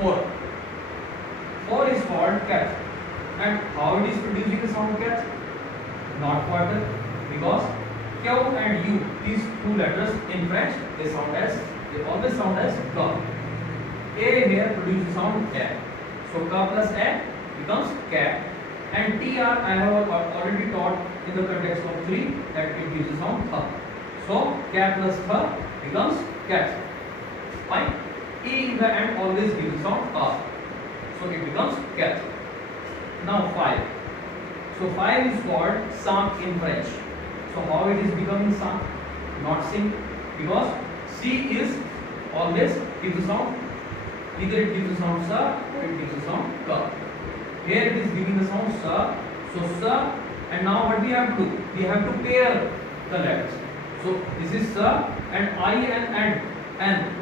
4. 4 is called cat. And how it is producing the sound cat? Not quarter, because Q and U, these two letters in French, they always sound as K. A here produces sound cat. So K plus A becomes cat. And TR I have already taught in the context of 3 that it gives the sound K. So cat plus K becomes cat. Fine. E in the end always gives the sound A. So it becomes cat. Now 5. So 5 is called sang in French. So how it is becoming sang? Not sing, because C is always gives the sound. Either it gives the sound sa or it gives the sound ka. Here it is giving the sound sa. So sa, and now what we have to do? We have to pair the letters. So this is sa and I and N.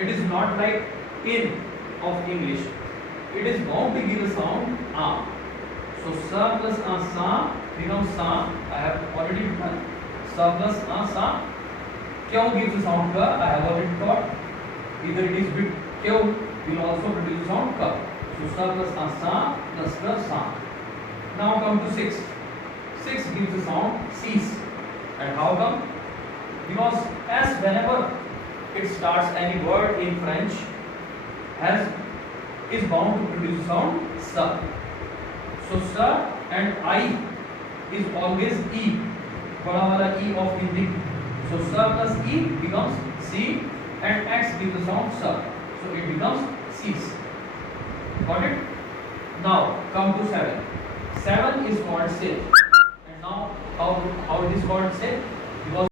It is not like in of English. It is bound to give the sound a. So sa plus a sa becomes sa. I have already done. Sa plus a sa. Q gives the sound ka. I have already taught. Either it is with Q will also produce the sound ka. So sa plus a sa plus ka sa. Now come to 6. 6 gives the sound cease. And how come? Because as whenever it starts any word in French is bound to produce the sound sa. So sa and I is always E, bada wala E of Hindi. So sa plus E becomes C and X gives the sound sa. So it becomes cease. Got it? Now come to 7. 7 is called say. And now how it is called say? Because